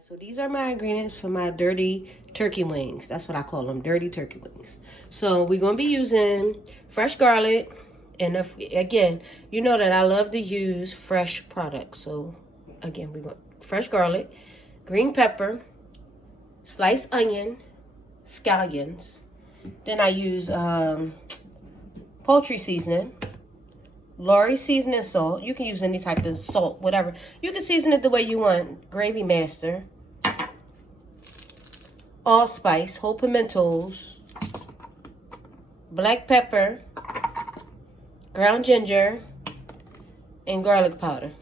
So these are my ingredients for my dirty turkey wings. That's what I call them, dirty turkey wings. So we're going to be using fresh garlic. And again, you know that I love to use fresh products. So again, we're going fresh garlic, green pepper, sliced onion, scallions. Then I use poultry seasoning, Lorry seasoning salt. You can use any type of salt, whatever. You can season it the way you want. Gravy master, allspice, whole pimentos, black pepper, ground ginger, and garlic powder.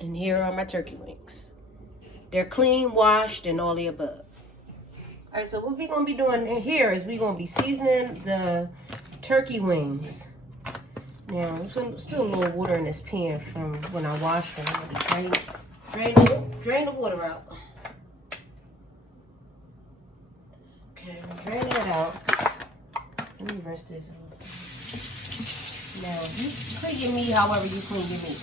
And here are my turkey wings. They're clean, washed, and all the above. All right, so what we're going to be doing in here is we're going to be seasoning the turkey wings. Now, there's still a little water in this pan from when I washed them. I'm going to drain the water out. Okay, drain that out. Let me rinse this out. Now, you clean your meat however you clean your meat.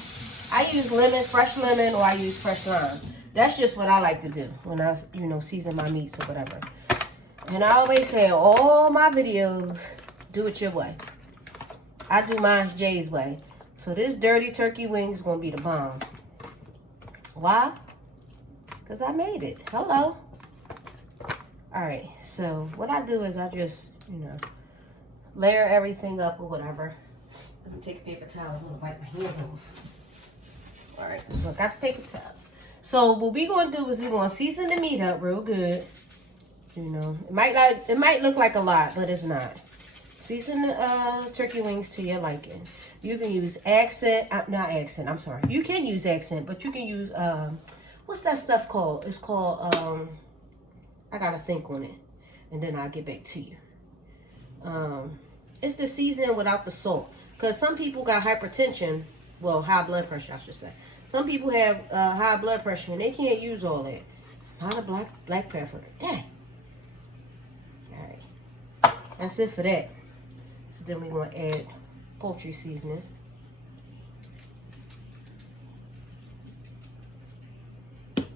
I use lemon, fresh lemon, or I use fresh lime. That's just what I like to do when I, season my meats or whatever. And I always say in all my videos, do it your way. I do mine Jay's way. So this dirty turkey wing is going to be the bomb. Why? Because I made it. Hello. All right. So what I do is I just, layer everything up or whatever. Let me take a paper towel. I'm going to wipe my hands off. All right. So I got the paper towel. So what we're going to do is we're going to season the meat up real good. It might look like a lot, but it's not. Season the turkey wings to your liking. You can use I'm sorry. You can use accent, but you can use, what's that stuff called? It's called, I got to think on it. And then I'll get back to you. It's the seasoning without the salt. Because some people got hypertension. Well, high blood pressure, I should say. Some people have high blood pressure and they can't use all that. Not a black pepper. Dang. All right. That's it for that. So then we're going to add poultry seasoning.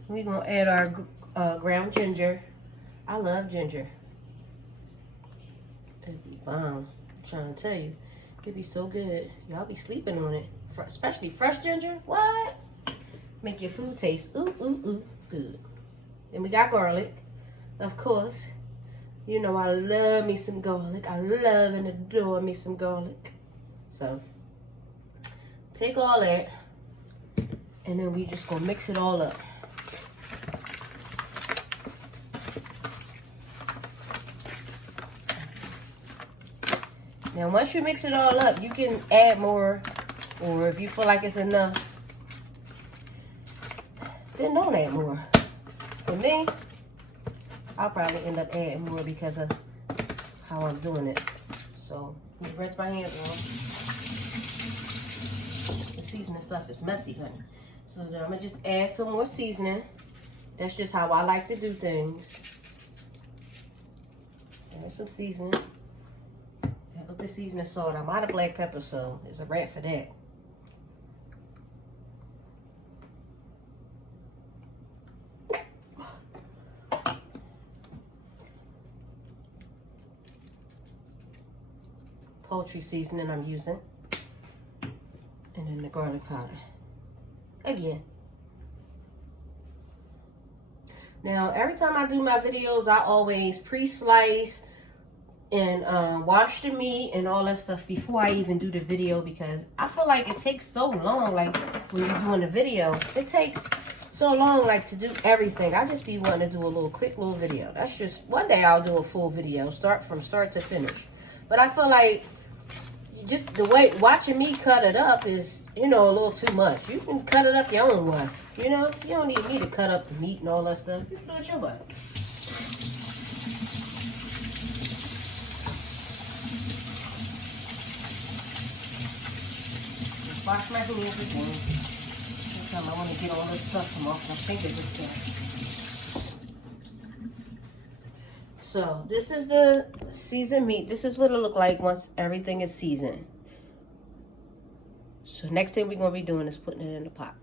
We're going to add our ground ginger. I love ginger. It'd be bomb. I'm trying to tell you. It'd be so good. Y'all be sleeping on it. Especially fresh ginger. What? Make your food taste good. Then we got garlic. Of course. I love me some garlic. I love and adore me some garlic. So, take all that. And then we just gonna mix it all up. Now, once you mix it all up, you can add more. Or if you feel like it's enough, then don't add more. For me, I'll probably end up adding more because of how I'm doing it. So, let me rinse my hands off. The seasoning stuff is messy, honey. So then I'm going to just add some more seasoning. That's just how I like to do things. Add some seasoning. That was the seasoning salt. I'm out of black pepper, so there's a wrap for that. Poultry seasoning I'm using, and then the garlic powder again. Now every time I do my videos, I always pre-slice and wash the meat and all that stuff before I even do the video, because I feel like it takes so long. Like when you're doing the video, it takes so long, like, to do everything. I just be wanting to do a quick little video. That's just, one day I'll do a full video, from start to finish. But I feel like just the way watching me cut it up is, a little too much. You can cut it up your own way. You don't need me to cut up the meat and all that stuff. You can do it your way. Just wash my hands again. Sometimes I want to get all this stuff from off my fingers again. So this is the seasoned meat. This is what it'll look like once everything is seasoned. So next thing we're going to be doing is putting it in the pot.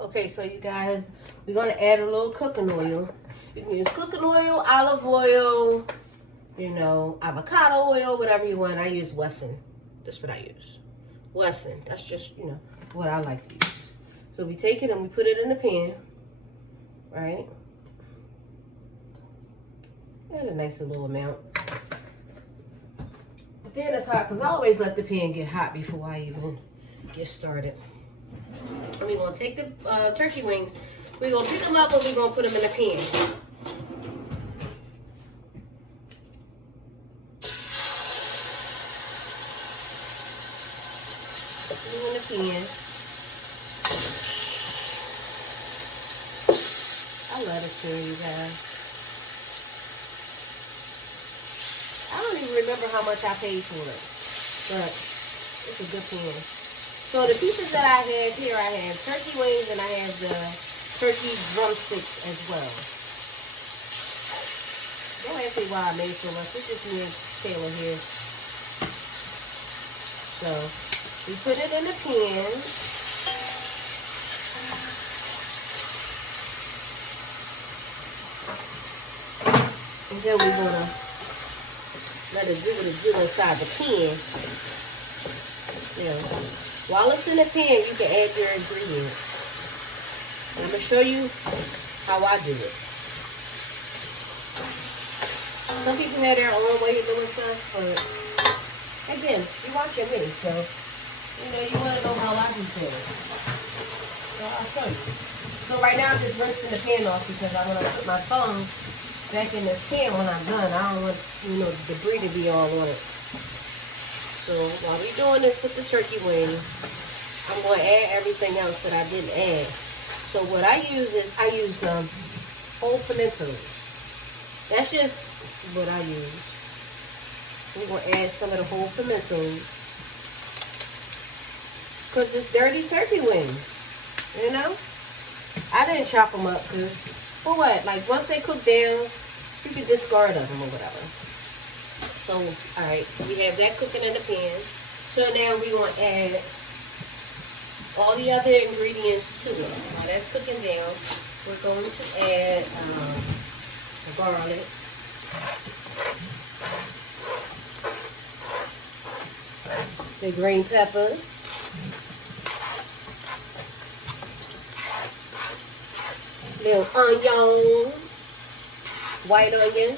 Okay, so you guys, we're gonna add a little cooking oil. You can use cooking oil, olive oil, you know, avocado oil, whatever you want. I use Wesson. That's what I use. Wesson. That's just, you know, what I like to use. So we take it and we put it in the pan, right? Add a nice little amount. The pan is hot because I always let the pan get hot before I even get started. And we're going to take the turkey wings. We're going to pick them up and we're going to put them in the pan. Put them in the pan. I love it too, you guys. I don't even remember how much I paid for it, but it's a good pan. So the pieces that I have here, I have turkey wings and I have the turkey drumsticks as well. Don't ask me why I made so much. It's just me and Taylor here. So we put it in the pan. And then we're gonna let it do what it do inside the pan. Yeah. While it's in the pan, you can add your ingredients. And I'm going to show you how I do it. Some people have their own way of doing stuff, but again, you're watching me, so you know you want to know how I do things. So I'll show you. So right now I'm just rinsing the pan off because I want to put my tongue back in this pan when I'm done. I don't want, you know, the debris to be all on it. So while we're doing this with the turkey wings, I'm going to add everything else that I didn't add. So what I use is, I use whole pimentos. That's just what I use. We're going to add some of the whole pimentos. Because it's dirty turkey wings, you know? I didn't chop them up because, for what? Like once they cook down, you can discard them or whatever. So, alright, we have that cooking in the pan. So now we're going to add all the other ingredients to it. While that's cooking down, we're going to add garlic. The green peppers. Little onion. White onion.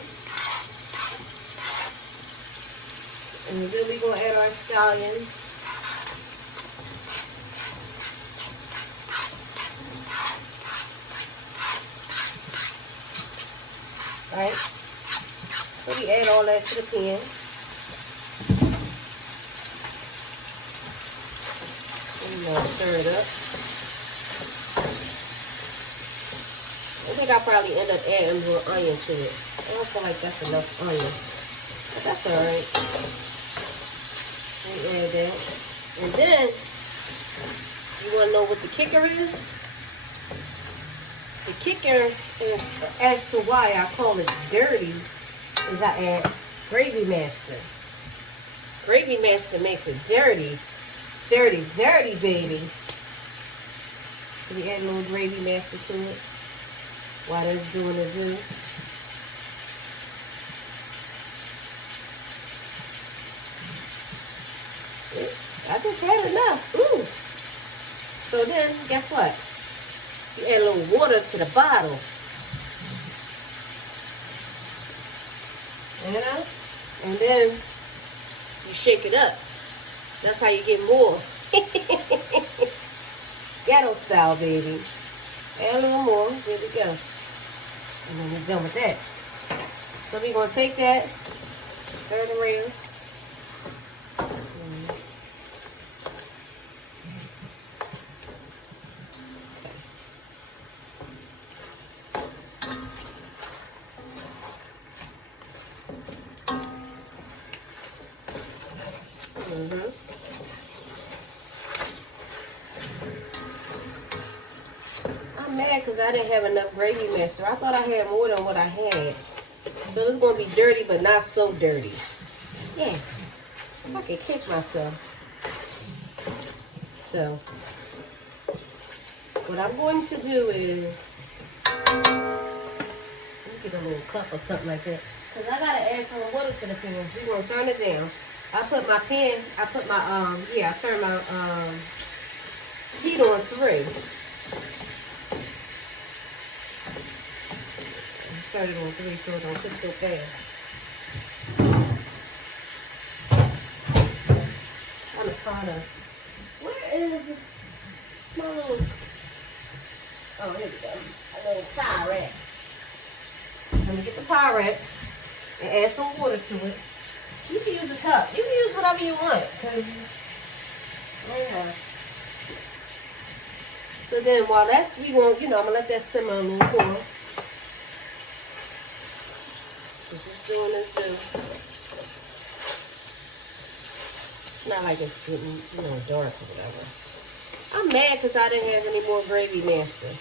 And then we're going to add our scallions. Right? So we add all that to the pan. And we're going to stir it up. I think I'll probably end up adding a little onion to it. I don't feel like that's enough onion. But that's alright. We add that. And then, you want to know what the kicker is? The kicker is, as to why I call it dirty, is I add Gravy Master. Gravy Master makes it dirty. Dirty, dirty, baby. So we add a little Gravy Master to it while that's doing the do. I just had enough. Ooh. So then, guess what? You add a little water to the bottle. You know? And then you shake it up. That's how you get more. Ghetto style, baby. Add a little more. There we go. And then we're done with that. So we're going to take that, turn it around. I'm mad because I didn't have enough Gravy Master. I thought I had more than what I had. So it's going to be dirty, but not so dirty. Yeah. I can kick myself. So, what I'm going to do is, let me get a little cup or something like that. Because I got to add some water to the pan. We're going to turn it down. I put my pan, I turned my heat on 3. Turn it on 3 so it don't cook so fast. I'm gonna find where is my little, oh, here we go, a little Pyrex. I'm gonna get the Pyrex and add some water to it. You can use a cup. You can use whatever you want, cause yeah. So then while that's, I'm gonna let that simmer a little more. Just doing this too. It's not like it's getting, dark or whatever. I'm mad because I didn't have any more gravy master.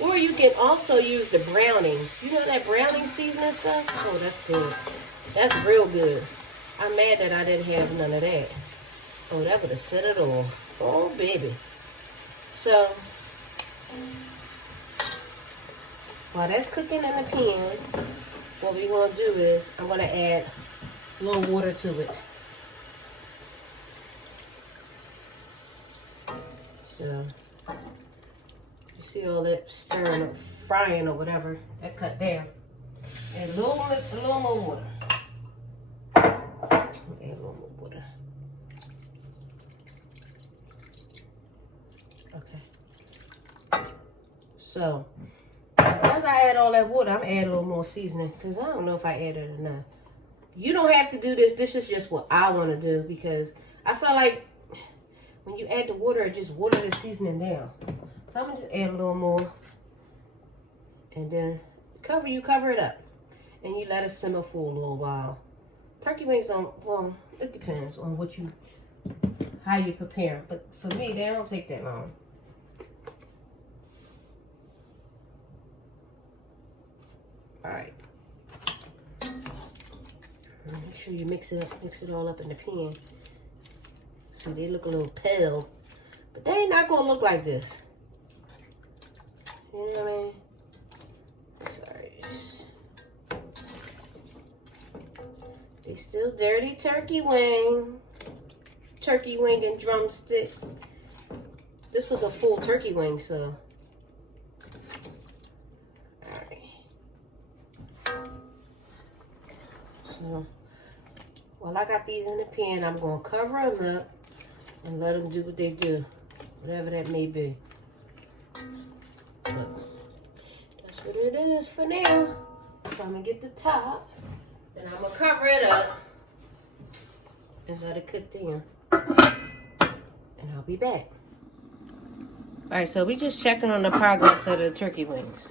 Or you can also use the browning. You know that browning seasoning stuff? Oh, that's good. That's real good. I'm mad that I didn't have none of that. Oh, that would have set it off. Oh, baby. So, while that's cooking in the pan, what we're going to do is I'm going to add a little water to it. So, you see all that stirring up, frying or whatever, that cut down. Add a little more water. Add a little more water. Okay. So, once I add all that water, I'm going to add a little more seasoning because I don't know if I added enough. You don't have to do this. This is just what I want to do because I feel like when you add the water, it just water the seasoning down. So I'm going to just add a little more. And then cover it up. And you let it simmer for a little while. Turkey wings don't, well, it depends on how you prepare them. But for me, they don't take that long. Alright. Make sure you mix it all up in the pan. See, they look a little pale. But they ain't not gonna look like this. You know what I mean? Sorry. They still dirty turkey wing. Turkey wing and drumsticks. This was a full turkey wing, so. So, while I got these in the pan, I'm going to cover them up and let them do what they do, whatever that may be. But that's what it is for now. So I'm going to get the top, and I'm going to cover it up and let it cook down. And I'll be back. Alright, so we just checking on the progress of the turkey wings.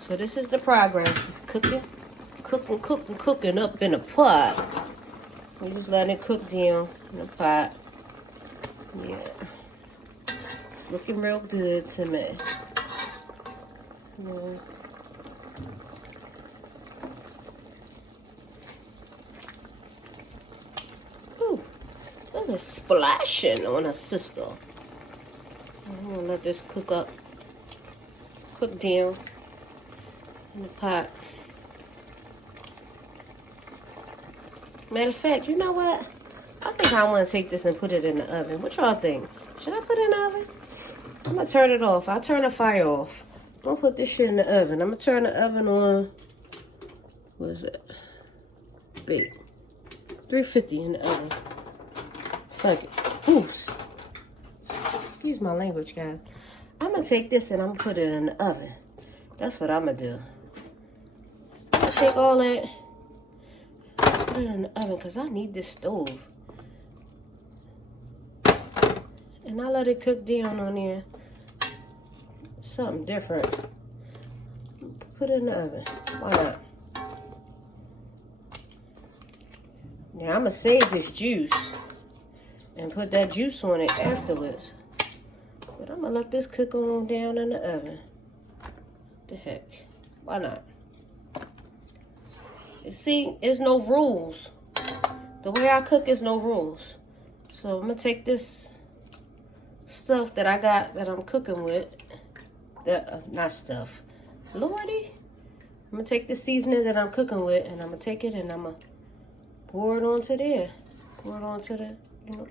So this is the progress. It's cooking. Cooking up in a pot. We just letting it cook down in the pot. Yeah. It's looking real good to me. Yeah. Ooh, look at splashing on her sister. I'm gonna let this cook down in the pot. Matter of fact, you know what? I think I want to take this and put it in the oven. What y'all think? Should I put it in the oven? I'm going to turn it off. I'll turn the fire off. I'm going to put this shit in the oven. I'm going to turn the oven on. What is it? Big. 350 in the oven. Fuck it. Ooh. Excuse my language, guys. I'm going to take this and I'm going to put it in the oven. That's what I'm going to do. I'm going to take all that. Put it in the oven because I need this stove. And I let it cook down on there. Something different. Put it in the oven. Why not? Now I'm going to save this juice and put that juice on it afterwards. But I'm going to let this cook on down in the oven. What the heck? Why not? See, there's no rules. The way I cook is no rules. So I'm going to take this stuff that I got that I'm cooking with. Not stuff. Lordy. I'm going to take the seasoning that I'm cooking with, and I'm going to take it and I'm going to pour it onto there. Pour it onto the,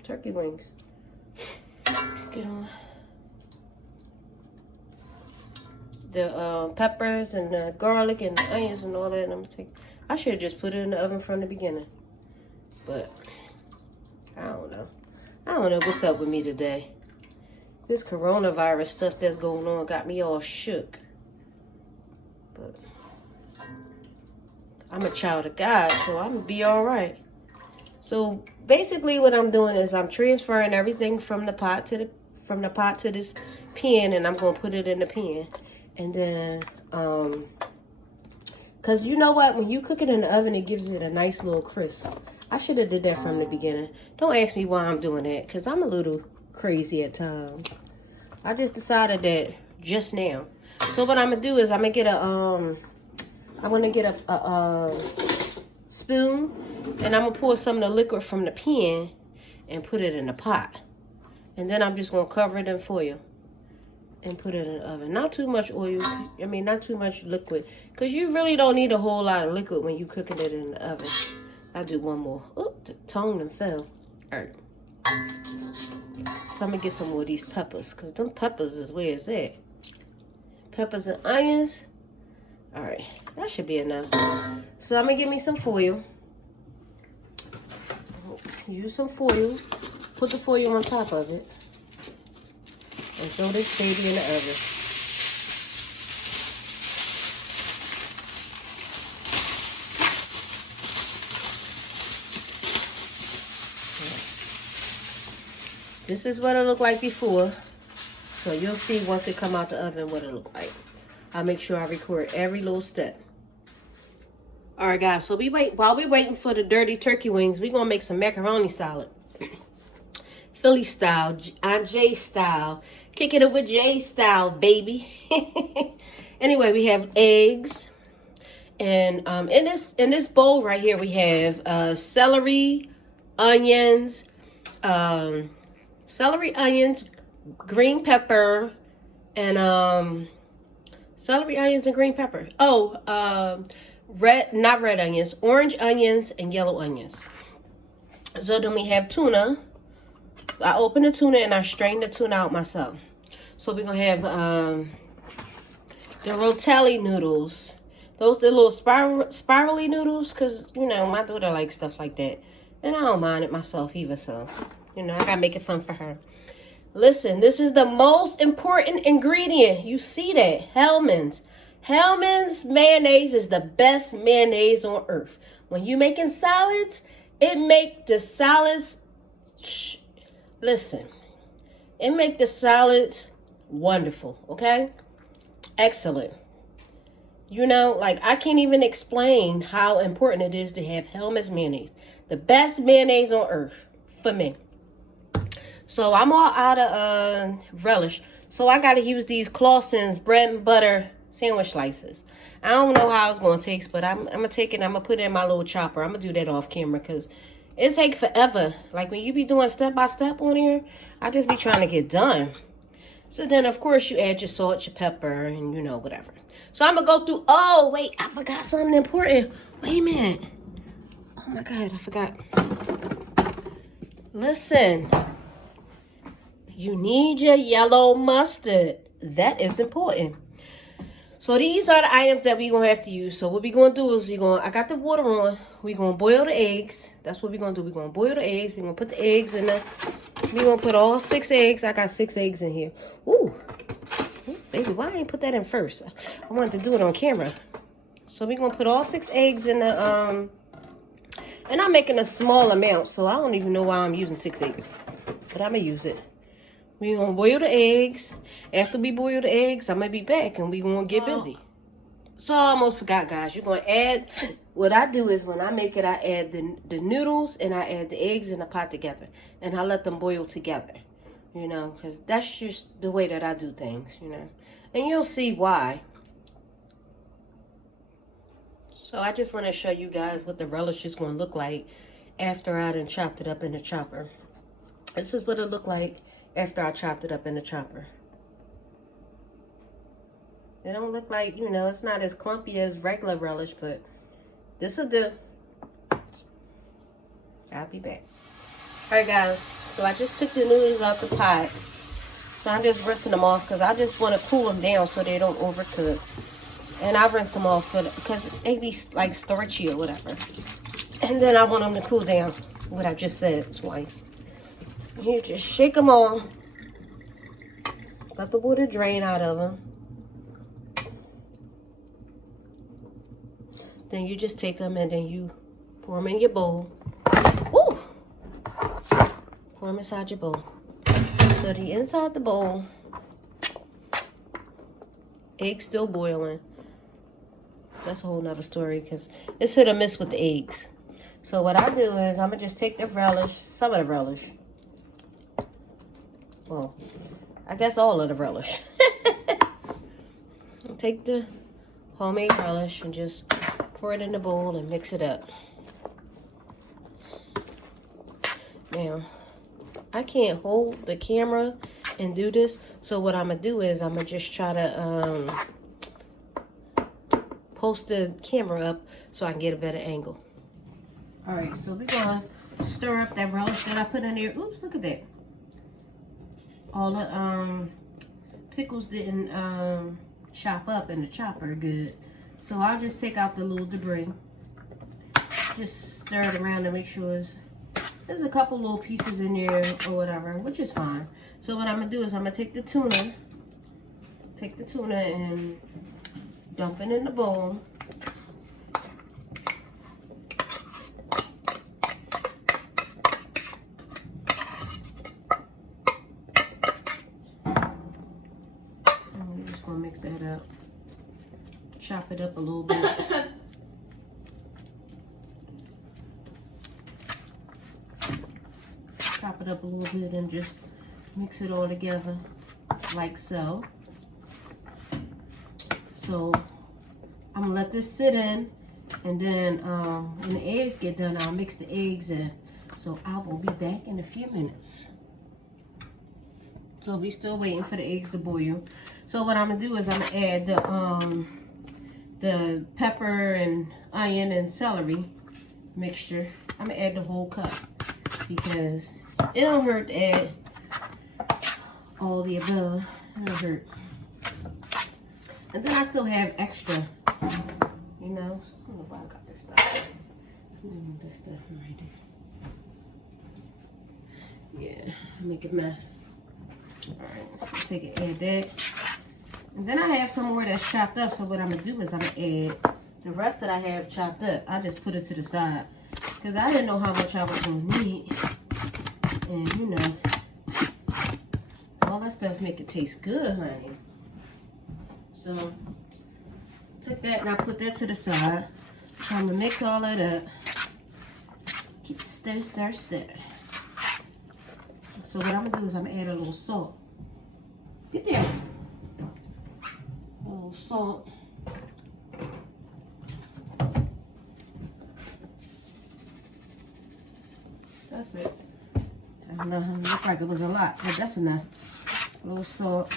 turkey wings. Get on. The peppers and the garlic and the onions and all that. And I'm going to take, I should have just put it in the oven from the beginning. But, I don't know. I don't know what's up with me today. This coronavirus stuff that's going on got me all shook. But I'm a child of God, so I'm going to be all right. So basically what I'm doing is I'm transferring everything from the pot to this pan, and I'm going to put it in the pan. And then, because you know what? When you cook it in the oven, it gives it a nice little crisp. I should have did that from the beginning. Don't ask me why I'm doing that, because I'm a little crazy at times. I just decided that just now. So what I'm gonna do is I'm gonna get a spoon, and I'm gonna pour some of the liquid from the pan and put it in the pot. And then I'm just gonna cover it in foil and put it in the oven. Not too much oil, not too much liquid, because you really don't need a whole lot of liquid when you're cooking it in the oven. I'll do one more. Oh, the tongue and fell. All right. So I'm going to get some more of these peppers, because them peppers is where it's at. Peppers and onions. All right. That should be enough. So I'm going to get me some foil. Use some foil. Put the foil on top of it. And throw this baby in the oven. This is what it looked like before. So you'll see once it come out the oven what it look like. I'll make sure I record every little step. Alright guys, so while we waiting for the dirty turkey wings, we're gonna make some macaroni salad. Philly style, I'm J style. Kicking it with J style, baby. Anyway, we have eggs. And in this bowl right here we have celery, onions, green pepper, and celery, onions, and green pepper. Oh, not red onions, orange onions, and yellow onions. So then we have tuna. I opened the tuna and I strained the tuna out myself. So we're gonna have the rotelli noodles. Those the little spirally noodles, cause my daughter likes stuff like that, and I don't mind it myself either. So I gotta make it fun for her. Listen, this is the most important ingredient. You see that? Hellmann's. Hellmann's mayonnaise is the best mayonnaise on earth. When you making salads, it make the salads, listen, it make the salads wonderful, okay? Excellent. I can't even explain how important it is to have Hellmann's mayonnaise. The best mayonnaise on earth for me. So I'm all out of relish. So I got to use these Clausen's bread and butter sandwich slices. I don't know how it's going to taste, but I'm going to take it and I'm going to put it in my little chopper. I'm going to do that off camera because it takes forever. Like when you be doing step by step on here, I just be trying to get done. So then, of course, you add your salt, your pepper, and whatever. So I'm going to go through. Oh, wait, I forgot something important. Wait a minute. Oh, my God, I forgot. Listen. You need your yellow mustard. That is important. So these are the items that we're going to have to use. So what we're going to do is I got the water on. We're going to boil the eggs. That's what we're going to do. We're going to boil the eggs. We're going to put the eggs in there. We're going to put all 6 eggs. I got 6 eggs in here. Ooh. Baby, why I didn't put that in first? I wanted to do it on camera. So we're going to put all 6 eggs in the, and I'm making a small amount. So I don't even know why I'm using 6 eggs. But I'm going to use it. We're going to boil the eggs. After we boil the eggs, I'm going to be back and we're going to get busy. So I almost forgot, guys. You're going to add, what I do is when I make it, I add the noodles and I add the eggs in the pot together. And I let them boil together, because that's just the way that I do things, And you'll see why. So I just want to show you guys what the relish is going to look like after I done chopped it up in the chopper. This is what it looked like after I chopped it up in the chopper. It don't look like, you know, it's not as clumpy as regular relish, but this will do. I'll be back. Alright guys, so I just took the noodles out the pot. So I'm just rinsing them off because I just want to cool them down so they don't overcook. And I rinse them off because they be like starchy or whatever. And then I want them to cool down, what I just said twice. You just shake them all. Let the water drain out of them. Then you just take them and then you pour them in your bowl. Ooh! Pour them inside your bowl. So the inside the bowl, eggs still boiling. That's a whole nother story because it's hit or miss with the eggs. So what I do is I'm going to just take the relish, some of the relish. Well, I guess all of the relish. Take the homemade relish and just pour it in the bowl and mix it up. Now, I can't hold the camera and do this, so what I'm gonna do is I'm gonna just try to post the camera up so I can get a better angle. All right, so we're gonna stir up that relish that I put in there. Oops, look at that. All the pickles didn't chop up in the chopper good. So I'll just take out the little debris. Just stir it around to make sure there's a couple little pieces in there or whatever, which is fine. So what I'm gonna do is I'm gonna take the tuna and dump it in the bowl. And we're just gonna mix that up. Chop it up a little bit. Chop it up a little bit and just mix it all together like so. So I'm gonna let this sit in, and then when the eggs get done, I'll mix the eggs in. So I will be back in a few minutes. So we still waiting for the eggs to boil. So what I'm gonna do is I'm gonna add the pepper and onion and celery mixture. I'm gonna add the whole cup because it don't hurt to add all the above. It don't hurt. And then I still have extra, you know. I don't know why I got this stuff. This stuff right there. Yeah, make a mess. All right, take it, add that. And then I have some more that's chopped up, so what I'm gonna do is I'm gonna add the rest that I have chopped up. I just put it to the side because I didn't know how much I was gonna need. And you know, all that stuff make it taste good, honey. So, took that and I put that to the side. So I'm gonna mix all that up. Keep it stir, stir, stir. So what I'm gonna do is I'm gonna add a little salt. Get there. A little salt. That's it. I don't know, it looked like it was a lot, but that's enough. A little salt.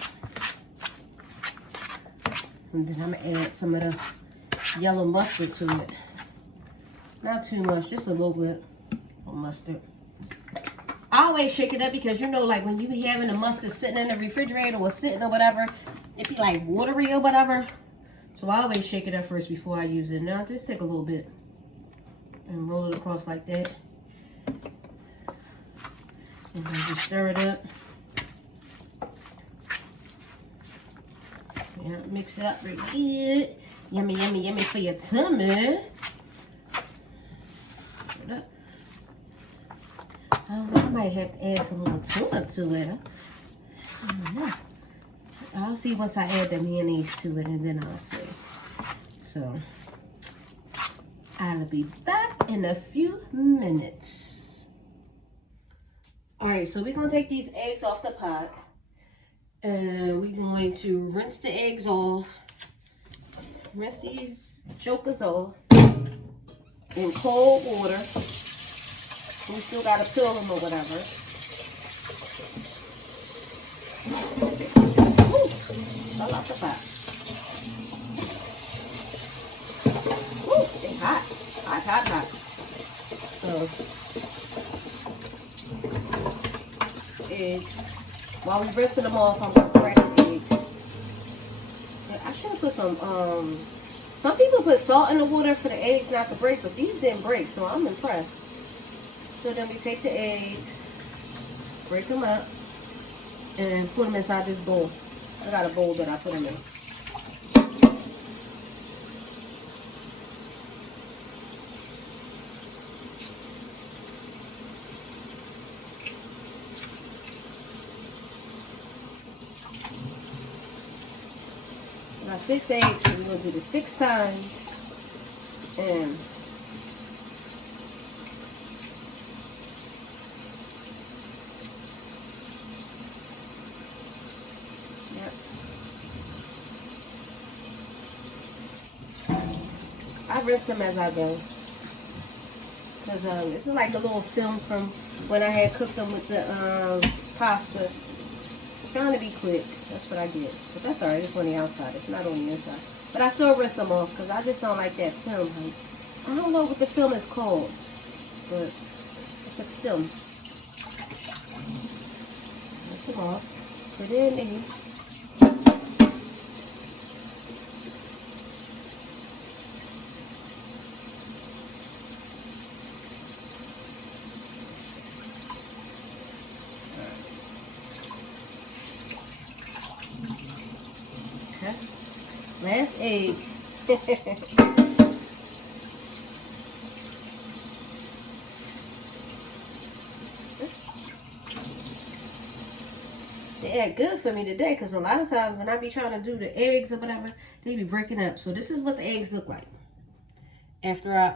And then I'm gonna add some of the yellow mustard to it. Not too much, just a little bit of mustard. I always shake it up because you know, like when you be having the mustard sitting in the refrigerator or sitting or whatever, it be like watery or whatever. So I always shake it up first before I use it. Now just take a little bit and roll it across like that. And then just stir it up. Yeah, mix it up really good. Yummy, yummy, yummy for your tummy. I don't know, I might have to add some little tuna to it. I don't know. I'll see once I add the mayonnaise to it, and then I'll see. So, I'll be back in a few minutes. Alright, so we're going to take these eggs off the pot. And we're going to rinse the eggs off. Rinse these jokers off in cold water. We still got to peel them or whatever. fall out the pot. Woo, they hot. Hot. So, eggs. While we're rinsing them off, I'm going to crack the eggs. I should have put some people put salt in the water for the eggs not to break, but these didn't break, so I'm impressed. So then we take the eggs, break them up, and put them inside this bowl. I got a bowl that I put them in. Got 6 eggs, so we're going to do this 6 times. And yep. I rinse them as I go. Because this is like a little film from when I had cooked them with the pasta. Trying to be quick. That's what I did. But that's alright. It's on the outside. It's not on the inside. But I still rinse them off because I just don't like that film. I don't know what the film is called. But it's a film. Rinse them off. Put it in there. Last egg. They act good for me today because a lot of times when I be trying to do the eggs or whatever, they be breaking up. So this is what the eggs look like after I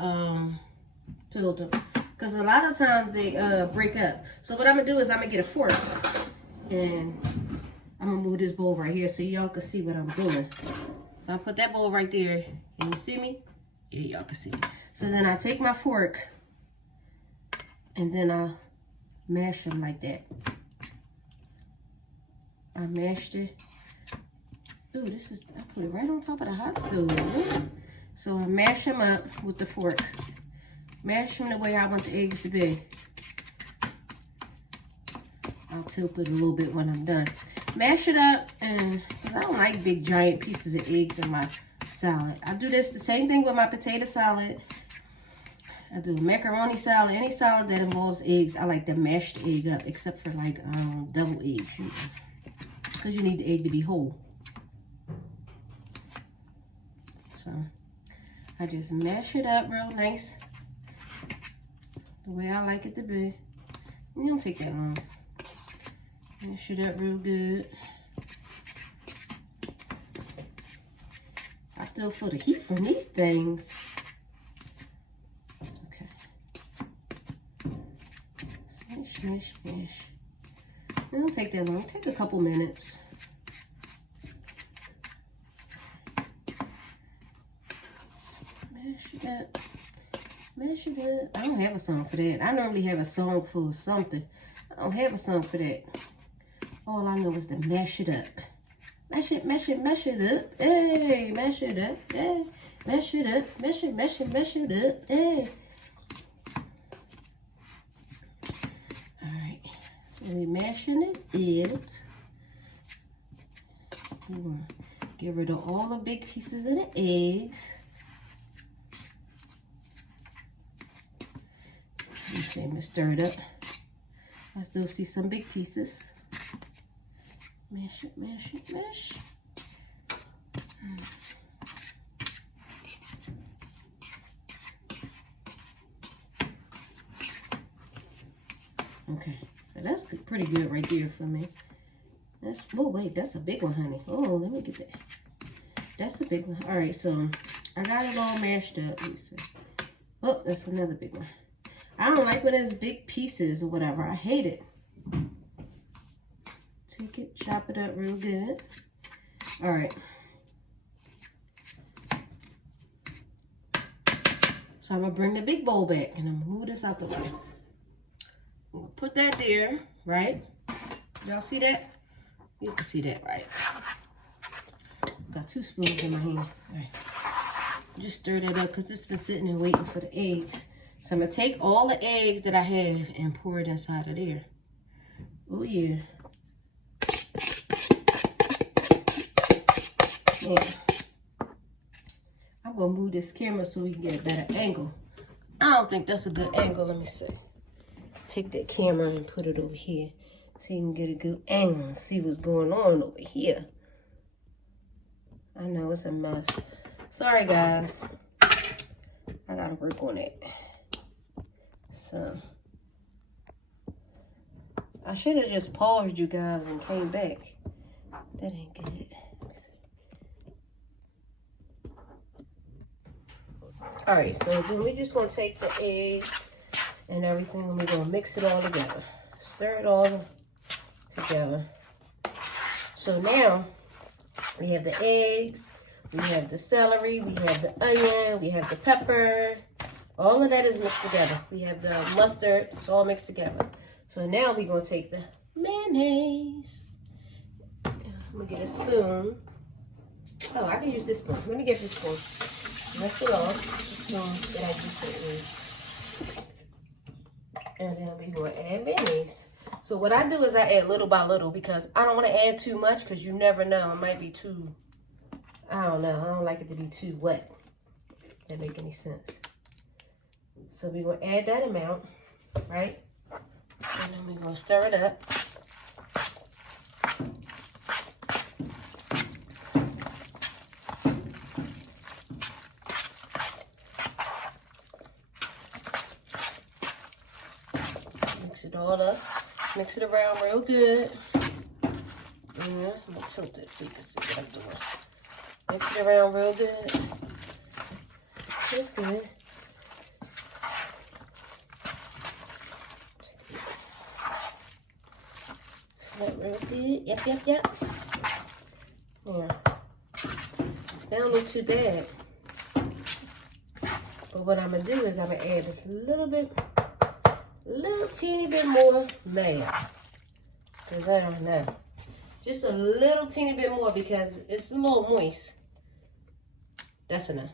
filled them. Because a lot of times they break up. So what I'm going to do is I'm going to get a fork and I'm going to move this bowl right here so y'all can see what I'm doing. So I put that bowl right there. Can you see me? Yeah, y'all can see me. So then I take my fork and then I mash them like that. I mashed it. Ooh, this is, I put it right on top of the hot stove. Ooh. So I mash them up with the fork. Mash them the way I want the eggs to be. I'll tilt it a little bit when I'm done. Mash it up, and because I don't like big giant pieces of eggs in my salad. I do this the same thing with my potato salad. I do a macaroni salad, any salad that involves eggs. I like to mash the egg up, except for like double eggs, because you need the egg to be whole. So I just mash it up real nice, the way I like it to be. It don't take that long. Mash it up real good. I still feel the heat from these things. Okay. Smash, smash, smash. It don't take that long. It'll take a couple minutes. Mash it up. Mash it up. I don't have a song for that. I normally have a song for something. I don't have a song for that. All I know is to mash it up. Mash it, mash it, mash it up. Hey, mash it up. Hey, mash it up. Mash it, mash it, mash it up. Hey. Alright. So we're mashing it in. We're going to get rid of all the big pieces of the eggs. You see me stir it up. I still see some big pieces. Mash it, mash it, mash. Okay, so that's pretty good right there for me. That's, oh wait, that's a big one, honey. Oh, let me get that. That's a big one. All right, so I got it all mashed up. Let me see. Oh, that's another big one. I don't like when it's big pieces or whatever. I hate it. Take it, chop it up real good. All right. So I'm going to bring the big bowl back and I'm going to move this out the way. I'm going to put that there, right? Y'all see that? You can see that, right? got 2 spoons in my hand. All right. Just stir that up because it's been sitting there waiting for the eggs. So I'm going to take all the eggs that I have and pour it inside of there. Oh, yeah. Now, I'm going to move this camera so we can get a better angle. I don't think that's a good angle. Let me see. Take that camera and put it over here so you can get a good angle and see what's going on over here. I know it's a mess. Sorry, guys. I got to work on it. So, I should have just paused you guys and came back. That ain't good. Let me see. Alright, so then we're just going to take the eggs and everything and we're going to mix it all together. Stir it all together. So now, we have the eggs, we have the celery, we have the onion, we have the pepper. All of that is mixed together. We have the mustard, it's all mixed together. So now we're going to take the mayonnaise. I'm going to get a spoon. Oh, I can use this spoon. Let me get this spoon. Mix it off. The spoon that I just put in. And then we're going to add mayonnaise. So what I do is I add little by little because I don't want to add too much because you never know. It might be too, I don't know. I don't like it to be too wet. If that make any sense. So we're going to add that amount, right? And then we're going to stir it up. Mix it all up. Mix it around real good. Let me tilt it so you can see what I'm doing. Mix it around real good. That's good. That real good. Yep. Yeah. That don't look too bad. But what I'm going to do is I'm going to add a little teeny bit more mayo. Because I don't know. Just a little teeny bit more because it's a little moist. That's enough.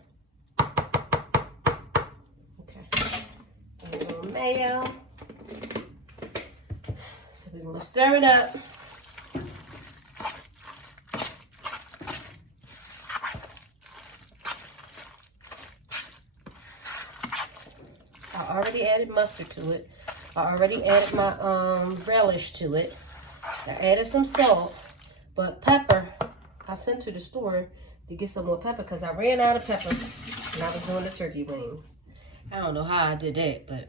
Okay. And a little mayo. So we're going to stir it up. I already added mustard to it. I already added my relish to it. I added some salt, but pepper, I sent to the store to get some more pepper because I ran out of pepper and I was doing the turkey wings. I don't know how I did that, but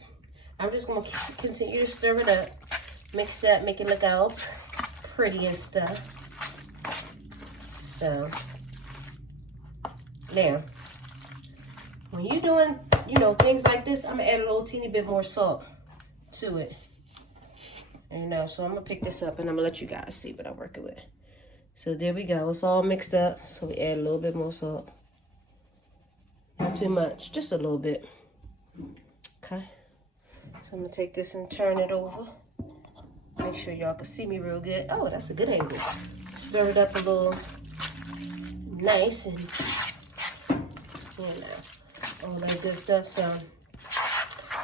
I'm just going to continue to stir it up. Mix that, make it look all pretty and stuff. So, now, when you're doing, things like this, I'm going to add a little teeny bit more salt to it. So I'm going to pick this up and I'm going to let you guys see what I'm working with. So there we go. It's all mixed up. So we add a little bit more salt. Not too much, just a little bit. Okay. So I'm going to take this and turn it over. Make sure y'all can see me real good. Oh, that's a good angle. Stir it up a little nice and, all that good stuff. So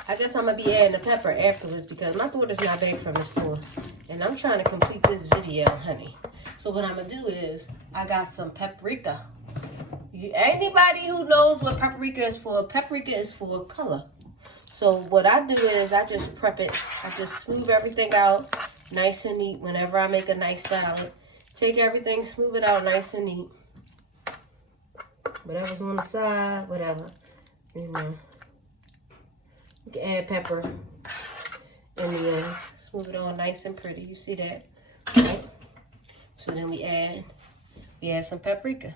I guess I'm going to be adding the pepper afterwards because my daughter's not back from the store. And I'm trying to complete this video, honey. So what I'm going to do is I got some paprika. Anybody who knows what paprika is for color. So what I do is I just prep it. I just smooth everything out nice and neat whenever I make a nice salad. Take everything, smooth it out nice and neat. Whatever's on the side, whatever. You can add pepper in the end. Smooth it all nice and pretty. You see that? Right? So then we add some paprika.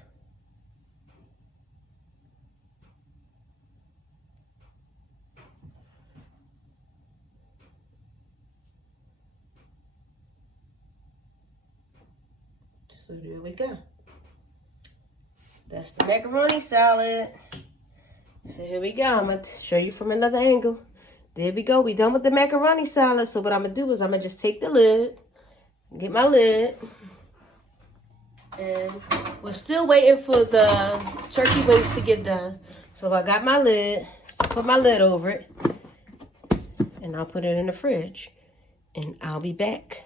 So there we go. That's the macaroni salad. So here we go. I'm going to show you from another angle. There we go. We done with the macaroni salad. So what I'm going to do is I'm going to just take the lid. Get my lid. And we're still waiting for the turkey wings to get done. So I got my lid, put my lid over it, and I'll put it in the fridge. And I'll be back.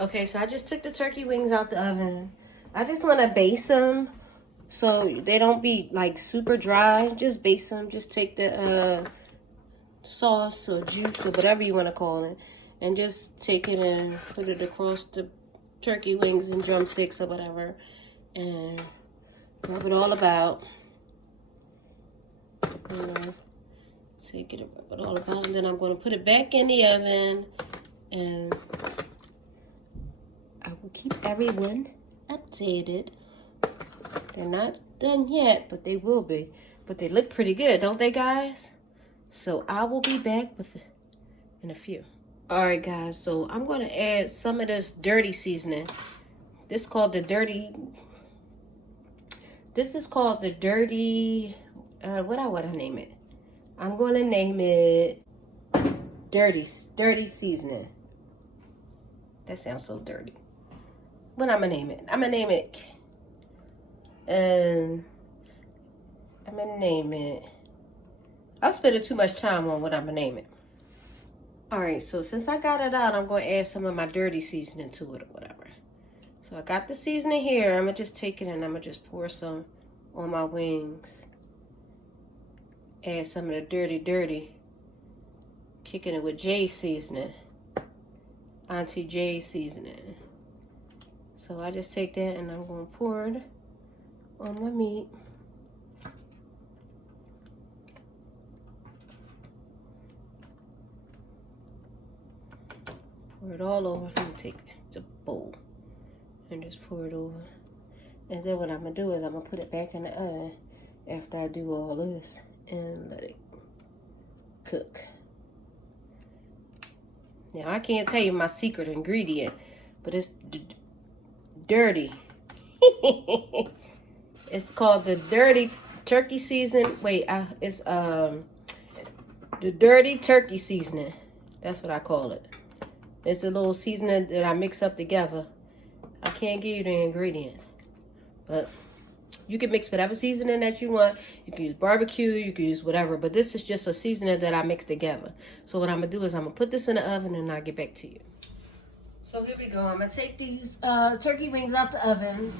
Okay, so I just took the turkey wings out the oven. I just want to baste them so they don't be like super dry. Just baste them. Just take the sauce or juice or whatever you want to call it, and just take it and put it across the turkey wings and drumsticks or whatever, and rub it all about. You know, take it, rub it all about, and then I'm going to put it back in the oven, and I will keep everyone updated. They're not done yet, but they will be. But they look pretty good, don't they, guys? So I will be back with it in a few. All right, guys. So I'm going to add some of this dirty seasoning. This is called the dirty. This is called the dirty. What I want to name it? I'm going to name it dirty seasoning. That sounds so dirty. What I'm gonna name it? I'm gonna name it. I'm gonna name it. I'm spending too much time on what I'm gonna name it. All right, so since I got it out, I'm gonna add some of my dirty seasoning to it or whatever. So I got the seasoning here. I'm gonna just take it and I'm gonna just pour some on my wings. Add some of the dirty. Kicking it with Jay's seasoning. Auntie Jay's seasoning. So I just take that and I'm gonna pour it on my meat. Pour it all over. Let me take the bowl and just pour it over. And then what I'm gonna do is I'm gonna put it back in the oven after I do all this and let it cook. Now I can't tell you my secret ingredient, but it's dirty. It's called the dirty turkey season. Wait, it's the dirty turkey seasoning. That's what I call it. It's a little seasoning that I mix up together. I can't give you the ingredients, but you can mix whatever seasoning that you want. You can use barbecue, you can use whatever, but this is just a seasoning that I mix together. So what I'm gonna do is I'm gonna put this in the oven and I'll get back to you. So here we go. I'm gonna take these turkey wings out the oven,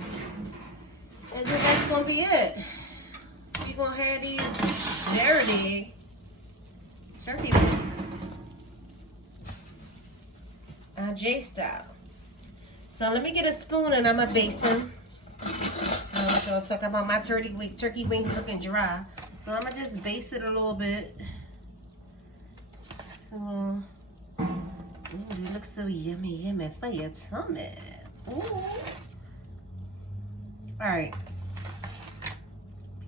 and then that's gonna be it. We're gonna have these dirty turkey wings, J style. So let me get a spoon and I'm gonna baste them. So I'm talking about my turkey wings looking dry. So I'm gonna just baste it a little bit. Ooh, it looks so yummy for your tummy. Ooh. All right.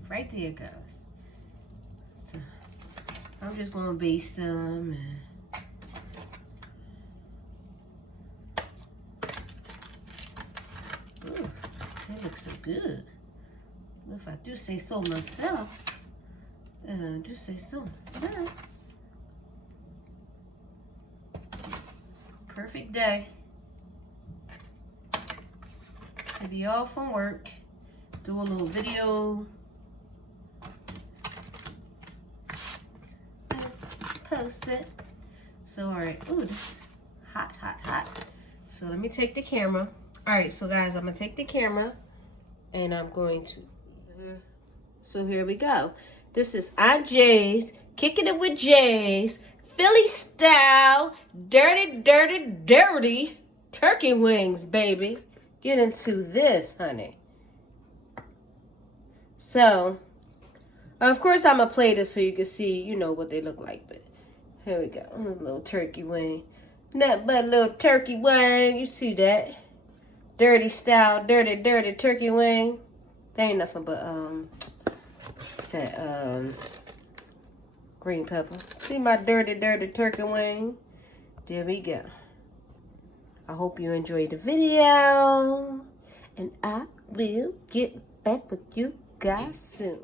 Right there, guys. So I'm just gonna baste them. Ooh, that looks so good. If I do say so myself. Perfect day to be off from work, do a little video, post it. So all right, ooh, this is hot. So let me take the camera. All right, so guys, I'm gonna take the camera and I'm going to, so here we go. This is Aunt Jay's, Kicking It With Jay's, Philly style, dirty turkey wings, baby. Get into this, honey. So, of course, I'm going to play this so you can see, you know, what they look like. But here we go. A little turkey wing. Nothing but a little turkey wing. You see that? Dirty style, dirty turkey wing. They ain't nothing but, what's that, green pepper. See my dirty turkey wing? There we go. I hope you enjoyed the video. And I will get back with you guys soon.